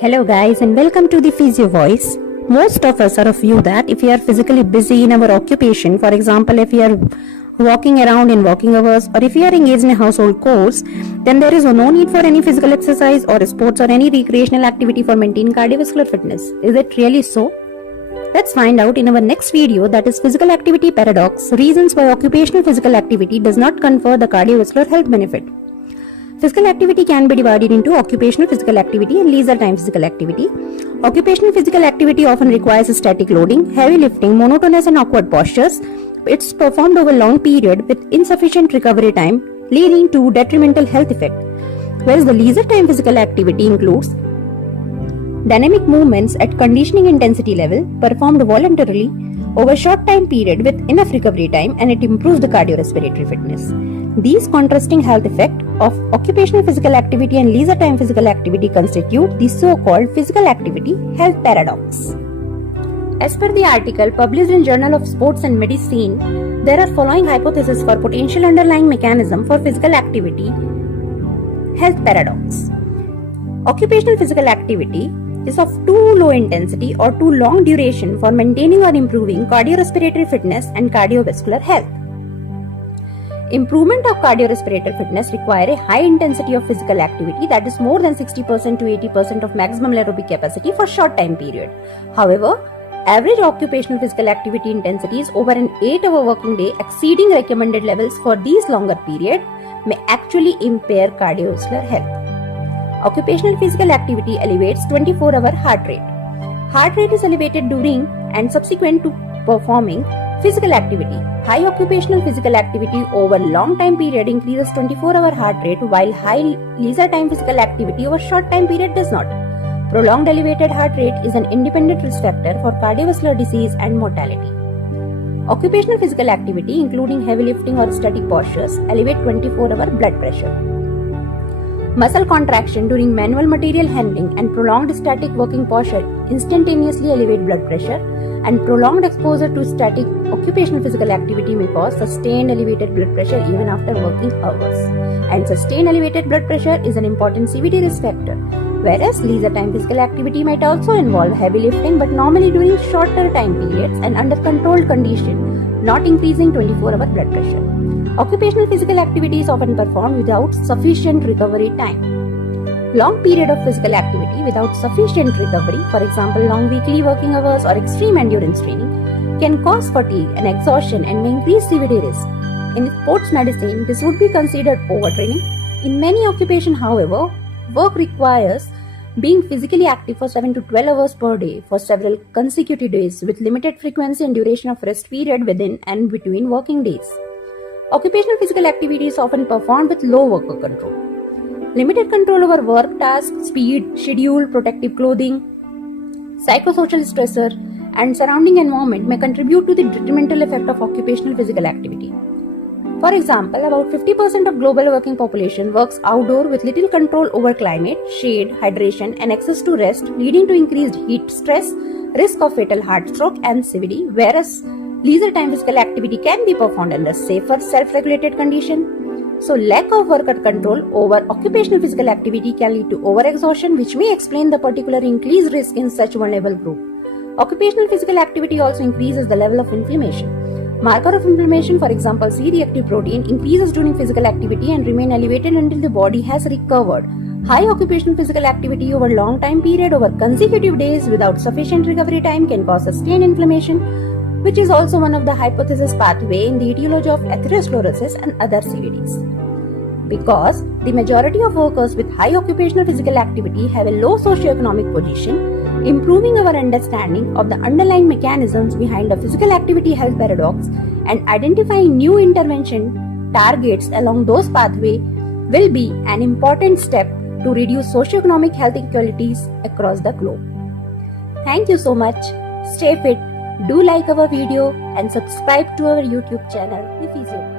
Hello guys, and welcome to the Physio Voice. Most of us are of view that if we are physically busy in our occupation, for example if we are walking around in working hours or if we are engaged in a household chores, then there is no need for any physical exercise or sports or any recreational activity for maintaining cardiovascular fitness. Is it really so? Let's find out in our next video, that is Physical Activity Paradox, reasons why occupational physical activity does not confer the cardiovascular health benefit. Physical activity can be divided into occupational physical activity and leisure time physical activity. Occupational physical activity often requires static loading, heavy lifting, monotonous and awkward postures. It's performed over a long period with insufficient recovery time, leading to detrimental health effect. Whereas the leisure time physical activity includes dynamic movements at conditioning intensity level performed voluntarily over a short time period with enough recovery time, and it improves the cardiorespiratory fitness. These contrasting health effects of occupational physical activity and leisure time physical activity constitute the so-called physical activity health paradox. As per the article published in Journal of Sports and Medicine, there are following hypotheses for potential underlying mechanism for physical activity health paradox. Occupational physical activity is of too low intensity or too long duration for maintaining or improving cardiorespiratory fitness and cardiovascular health. Improvement of cardiorespiratory fitness require a high intensity of physical activity, that is more than 60% to 80% of maximum aerobic capacity for short time period. However, average occupational physical activity intensities over an 8-hour working day exceeding recommended levels for these longer period may actually impair cardiovascular health. Occupational physical activity elevates 24-hour heart rate. Heart rate is elevated during and subsequent to performing physical activity. High occupational physical activity over long time period increases 24-hour heart rate, while high leisure time physical activity over short time period does not. Prolonged elevated heart rate is an independent risk factor for cardiovascular disease and mortality. Occupational physical activity, including heavy lifting or static postures, elevate 24-hour blood pressure. Muscle contraction during manual material handling and prolonged static working posture instantaneously elevate blood pressure, and prolonged exposure to static occupational physical activity may cause sustained elevated blood pressure even after working hours. And sustained elevated blood pressure is an important CVD risk factor, whereas leisure time physical activity might also involve heavy lifting, but normally during shorter time periods and under controlled condition, not increasing 24-hour blood pressure. Occupational physical activity is often performed without sufficient recovery time. Long period of physical activity without sufficient recovery, for example long weekly working hours or extreme endurance training, can cause fatigue and exhaustion and may increase CVD risk. In sports medicine, this would be considered overtraining. In many occupations, however, work requires being physically active for 7 to 12 hours per day for several consecutive days with limited frequency and duration of rest period within and between working days. Occupational physical activity is often performed with low worker control. Limited control over work tasks, speed, schedule, protective clothing, psychosocial stressor, and surrounding environment may contribute to the detrimental effect of occupational physical activity. For example, about 50% of global working population works outdoor with little control over climate, shade, hydration, and access to rest, leading to increased heat stress, risk of fatal heart stroke and CVD, whereas leisure time physical activity can be performed under safer, self-regulated conditions. So, lack of worker control over occupational physical activity can lead to overexhaustion, which may explain the particular increased risk in such vulnerable group. Occupational physical activity also increases the level of inflammation. Marker of inflammation, for example C-reactive protein, increases during physical activity and remain elevated until the body has recovered. High occupational physical activity over long time period over consecutive days without sufficient recovery time can cause sustained inflammation, which is also one of the hypothesis pathway in the etiology of atherosclerosis and other CVDs. Because the majority of workers with high occupational physical activity have a low socioeconomic position, improving our understanding of the underlying mechanisms behind the physical activity health paradox and identifying new intervention targets along those pathways will be an important step to reduce socioeconomic health inequalities across the globe. Thank you so much. Stay fit. Do like our video and subscribe to our YouTube channel, The Physio.